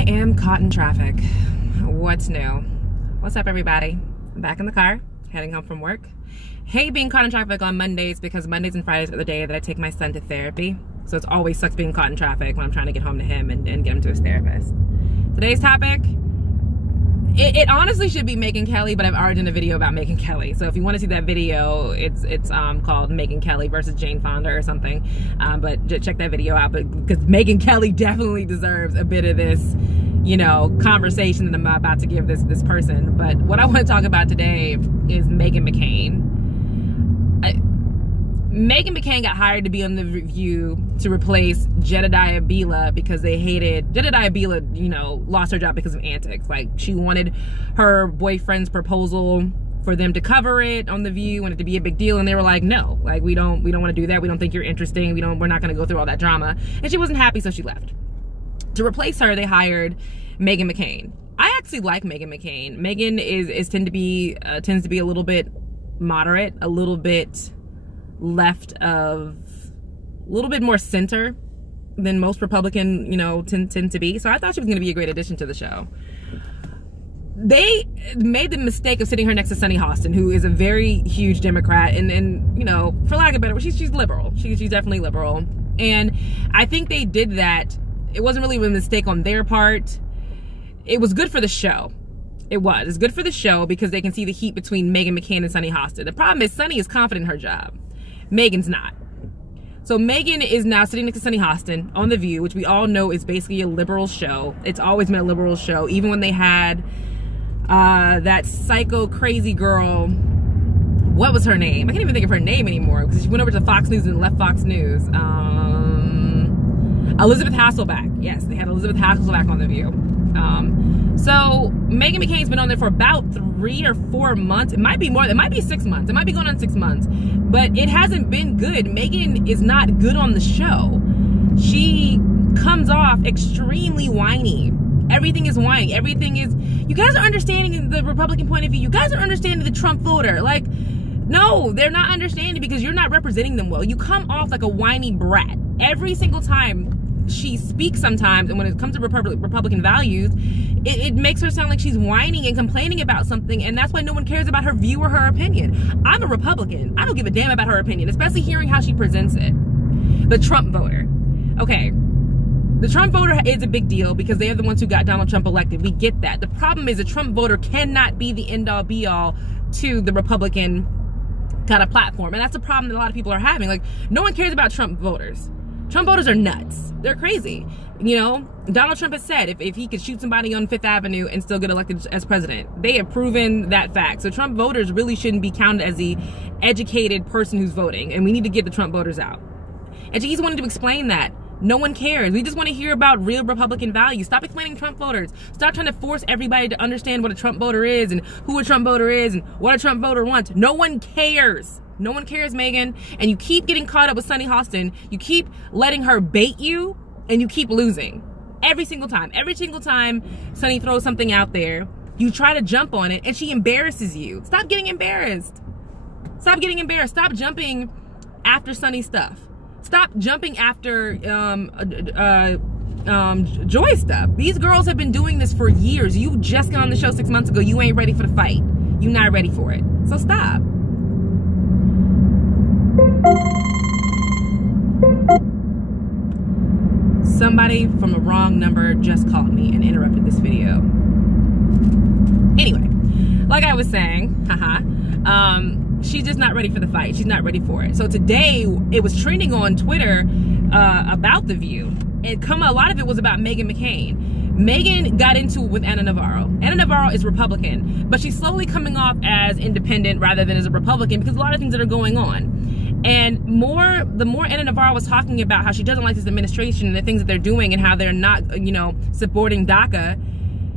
I am caught in traffic. What's new? What's up, everybody? I'm back in the car, heading home from work. Hate being caught in traffic on Mondays because Mondays and Fridays are the day that I take my son to therapy. So it's always sucks being caught in traffic when I'm trying to get home to him and get him to his therapist. Today's topic, it honestly should be Megyn Kelly, but I've already done a video about Megyn Kelly. So if you want to see that video, it's called Megyn Kelly versus Jane Fonda or something. But just check that video out, because Megyn Kelly definitely deserves a bit of this, you know, conversation that I'm about to give this person. But what I want to talk about today is Meghan McCain. Meghan McCain got hired to be on The View to replace Jedediah Bila because they hated Jedediah Bila, you know, lost her job because of antics. Like, she wanted her boyfriend's proposal for them to cover it on The View, wanted it to be a big deal, and they were like, no, like, we don't want to do that. We don't think you're interesting. We're not going to go through all that drama. And she wasn't happy, so she left. To replace her, they hired Meghan McCain. I actually like Meghan McCain. Meghan tends to be a little bit moderate, a little bit more center than most Republican, you know, tend to be. So I thought she was going to be a great addition to the show. They made the mistake of sitting her next to Sunny Hostin, who is a very huge Democrat, and you know, for lack of a better word, she's liberal. She's definitely liberal. And I think they did that. It wasn't really a mistake on their part. It was good for the show. It's good for the show because they can see the heat between Meghan McCain and Sunny Hostin. The problem is Sunny is confident in her job. Meghan's not. So Meghan is now sitting next to Sunny Hostin on The View, which we all know is basically a liberal show. It's always been a liberal show, even when they had that psycho crazy girl. What was her name? I can't even think of her name anymore because she went over to Fox News and left Fox News. Elizabeth Hasselbeck. Yes, they had Elizabeth Hasselbeck on The View. So Meghan McCain's been on there for about 3 or 4 months. It might be more. It might be 6 months. It might be going on 6 months. But it hasn't been good. Meghan is not good on the show. She comes off extremely whiny. Everything is whiny. Everything is... You guys are understanding the Republican point of view. You guys are understanding the Trump voter. Like, no, they're not understanding because you're not representing them well. You come off like a whiny brat. Every single time she speaks sometimes, and when it comes to Republican values, it makes her sound like she's whining and complaining about something, and that's why no one cares about her view or her opinion. I'm a Republican. I don't give a damn about her opinion, especially hearing how she presents it. The Trump voter. Okay. The Trump voter is a big deal because they are the ones who got Donald Trump elected. We get that. The problem is the Trump voter cannot be the end-all be-all to the Republican kind of platform, and that's a problem that a lot of people are having. Like, no one cares about Trump voters. Trump voters are nuts. They're crazy. You know, Donald Trump has said if he could shoot somebody on Fifth Avenue and still get elected as president. They have proven that fact. So Trump voters really shouldn't be counted as the educated person who's voting. And we need to get the Trump voters out. And she's wanted to explain that. No one cares. We just want to hear about real Republican values. Stop explaining Trump voters. Stop trying to force everybody to understand what a Trump voter is and who a Trump voter is and what a Trump voter wants. No one cares. No one cares, Meghan. And you keep getting caught up with Sunny Hostin. You keep letting her bait you, and you keep losing. Every single time. Every single time Sunny throws something out there, you try to jump on it, and she embarrasses you. Stop getting embarrassed. Stop getting embarrassed. Stop jumping after Sunny stuff. Stop jumping after Joy stuff. These girls have been doing this for years. You just got on the show 6 months ago. You ain't ready for the fight. You're not ready for it. So stop. Somebody from a wrong number just called me and interrupted this video. Anyway, like I was saying, she's just not ready for the fight. She's not ready for it. So today, it was trending on Twitter about The View. A lot of it was about Meghan McCain. Meghan got into it with Ana Navarro. Ana Navarro is Republican, but she's slowly coming off as independent rather than as a Republican because a lot of things that are going on. And the more Ana Navarro was talking about how she doesn't like this administration and the things that they're doing and how they're not, you know, supporting DACA,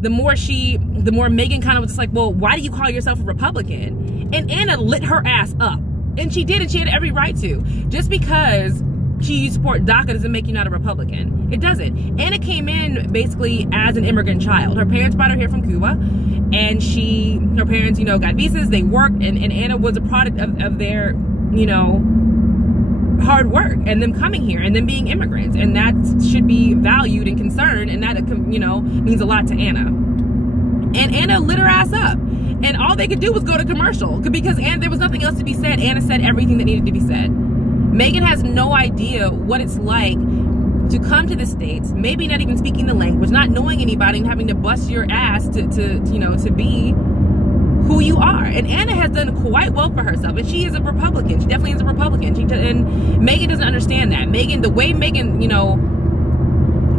the more Meghan kind of was just like, well, why do you call yourself a Republican? And Anna lit her ass up. And she did, and she had every right to. Just because you support DACA doesn't make you not a Republican. It doesn't. Anna came in basically as an immigrant child. Her parents brought her here from Cuba, and her parents, you know, got visas, they worked, and Anna was a product of their, you know, hard work and them coming here and them being immigrants, and that should be valued and concerned, and that, you know, means a lot to Anna. And Anna lit her ass up, and all they could do was go to commercial because there was nothing else to be said. Anna said everything that needed to be said. Meghan has no idea what it's like to come to the States, maybe not even speaking the language, not knowing anybody, and having to bust your ass to you know, to be who you are. And Anna has done quite well for herself, and she is a Republican. She definitely is a Republican. And Meghan doesn't understand that. The way Meghan, you know,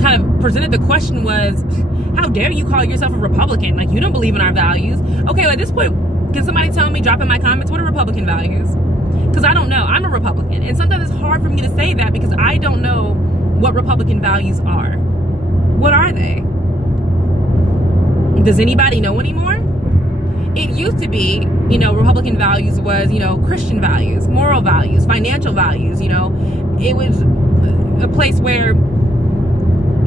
kind of presented the question was, how dare you call yourself a Republican? Like, you don't believe in our values. Okay, well, at this point, can somebody tell me, drop in my comments, what are Republican values? Because I don't know. I'm a Republican, and sometimes it's hard for me to say that because I don't know what Republican values are. What are they? Does anybody know anymore? It used to be, you know, Republican values was, you know, Christian values, moral values, financial values, you know. It was a place where,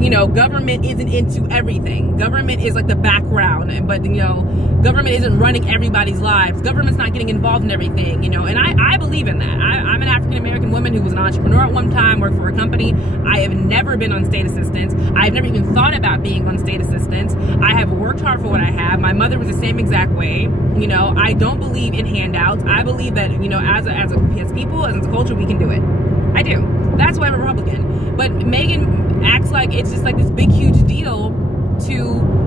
you know, government isn't into everything. Government is like the background, but, you know, government isn't running everybody's lives. Government's not getting involved in everything, you know, and I believe in that. I'm an African-American woman who was an entrepreneur at one time, worked for a company. I have never been on state assistance. I've never even thought about being on state assistance. I have worked hard for what I have. My mother was the same exact way. You know, I don't believe in handouts. I believe that, you know, as people, as a culture, we can do it. I do. That's why I'm a Republican. But Meghan acts like it's just like this big, huge deal to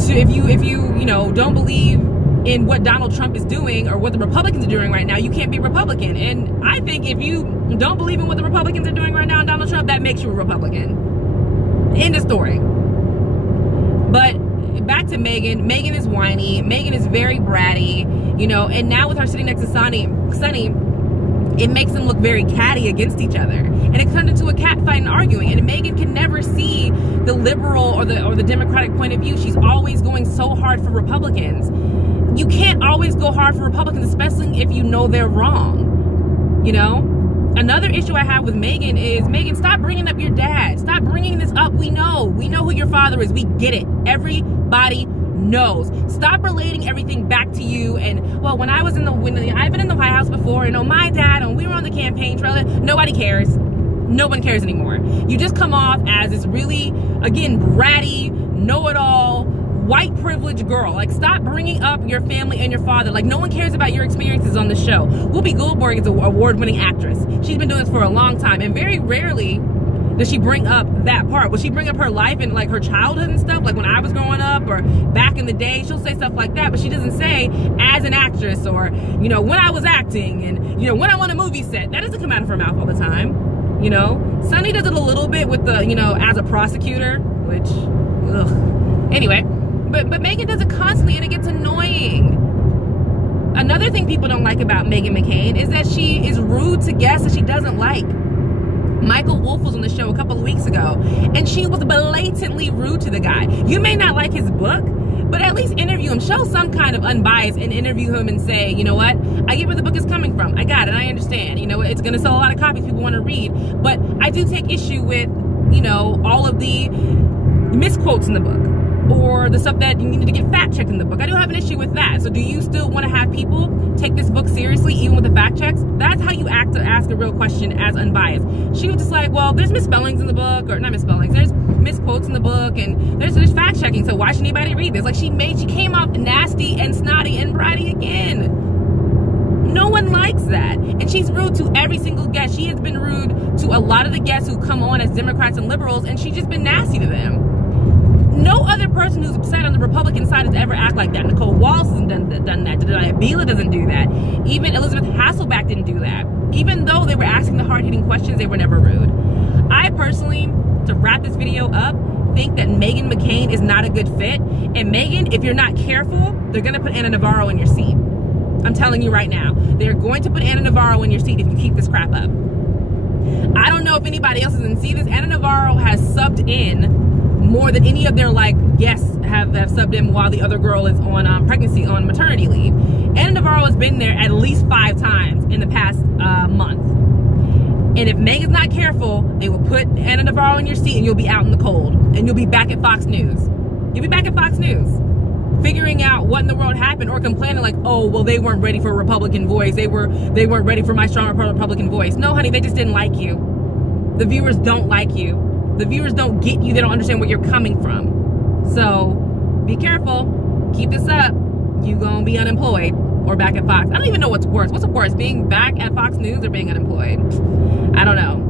if you know, don't believe in what Donald Trump is doing or what the Republicans are doing right now, you can't be Republican. And I think if you don't believe in what the Republicans are doing right now and Donald Trump, that makes you a Republican. End of story. But back to Meghan. Meghan is whiny. Meghan is very bratty, you know, and now with her sitting next to Sunny, it makes them look very catty against each other, and it turns into a cat fight and arguing. And Meghan can never see the liberal or the Democratic point of view. She's always going so hard for Republicans. You can't always go hard for Republicans, especially if you know they're wrong. You know, another issue I have with Meghan is, Meghan, stop bringing up your dad. Stop bringing this up. We know who your father is. We get it. Everybody knows. Stop relating everything back to you. And, well, when I've been in the White House before, and my dad, and we were on the campaign trail, nobody cares. No one cares anymore. You just come off as this really, again, bratty, know-it-all, white privileged girl. Like, stop bringing up your family and your father. Like, no one cares about your experiences on the show. Whoopi Goldberg is an award-winning actress. She's been doing this for a long time, and very rarely does she bring up that part. Will she bring up her life and like her childhood and stuff, like when I was growing up or back in the day? She'll say stuff like that, but she doesn't say as an actress or, you know, when I was acting and, you know, when I'm on a movie set. That doesn't come out of her mouth all the time, you know. Sunny does it a little bit with the, you know, as a prosecutor, which, ugh. Anyway, but Meghan does it constantly, and it gets annoying. Another thing people don't like about Meghan McCain is that she is rude to guests that she doesn't like. Michael Wolff was on the show a couple of weeks ago, and she was blatantly rude to the guy. You may not like his book, but at least interview him. Show some kind of unbias and interview him and say, you know what? I get where the book is coming from. I got it. I understand. You know, it's going to sell a lot of copies. People want to read. But I do take issue with, you know, all of the misquotes in the book or the stuff that you need to get fact-checked in the book. I do have an issue with that. So do you still want to have people take this book seriously, even with the fact checks? That's how you ask a real question as unbiased. She was just like, well, there's misspellings in the book, or not misspellings, there's misquotes in the book, and there's fact-checking, so why should anybody read this? Like, she came off nasty and snotty and bratty again. No one likes that. And she's rude to every single guest. She has been rude to a lot of the guests who come on as Democrats and liberals, and she's just been nasty to them. No other person who's upset on the Republican side has ever acted like that. Nicole Wallace hasn't done that. Jedediah Bila doesn't do that. Even Elizabeth Hasselbeck didn't do that. Even though they were asking the hard-hitting questions, they were never rude. I personally, to wrap this video up, think that Meghan McCain is not a good fit. And Meghan, if you're not careful, they're going to put Anna Navarro in your seat. I'm telling you right now. They're going to put Anna Navarro in your seat if you keep this crap up. I don't know if anybody else doesn't see this. Anna Navarro has subbed in more than any of their guests have subbed in while the other girl is on maternity leave. Anna Navarro has been there at least 5 times in the past month. And if Meghan's not careful, they will put Anna Navarro in your seat and you'll be out in the cold. And you'll be back at Fox News. You'll be back at Fox News. figuring out what in the world happened, or complaining like, oh, well, they weren't ready for a Republican voice. They weren't ready for my strong Republican voice. No, honey, they just didn't like you. The viewers don't like you. The viewers don't get you. They don't understand where you're coming from. So be careful. Keep this up. You gonna be unemployed or back at Fox. I don't even know what's worse. What's worse, being back at Fox News or being unemployed? I don't know.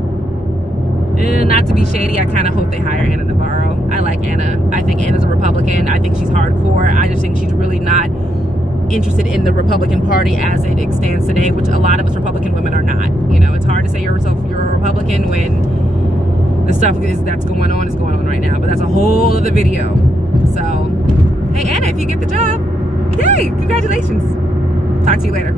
Not to be shady, I kind of hope they hire Anna Navarro. I like Anna. I think Anna's a Republican. I think she's hardcore. I just think she's really not interested in the Republican Party as it stands today, which a lot of us Republican women are not. You know, it's hard to say you're a Republican when the stuff that's going on is going on right now. But that's a whole other video. So, hey, Anna, if you get the job, yay, congratulations. Talk to you later.